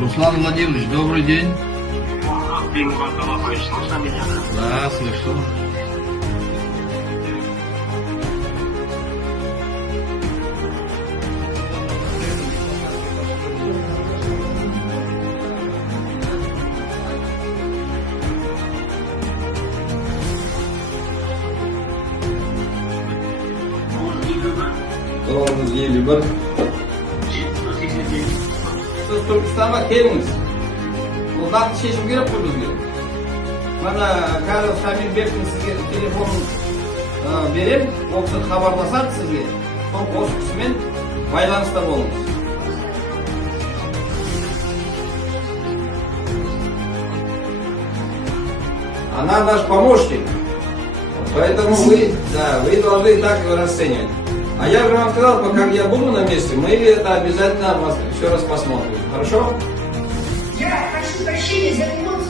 Руслан Владимирович, добрый день. Иван Колопович, слышно меня? Да, слышу. Doğumuz yeli bir. Siz Türkistan'a keliniz. O naқты шешім керек қой бізге. Mana қазір Шамил Бектің сізге телефонын берем, ол кісі хабарласады сізге. Сол осы кісімен байланыста болыңыз. Она наш помощник. Поэтому вы должны так его расценивать. А я же вам сказал, пока я буду на месте, мы это обязательно еще раз посмотрим. Хорошо? Я прошу прощения за ремонт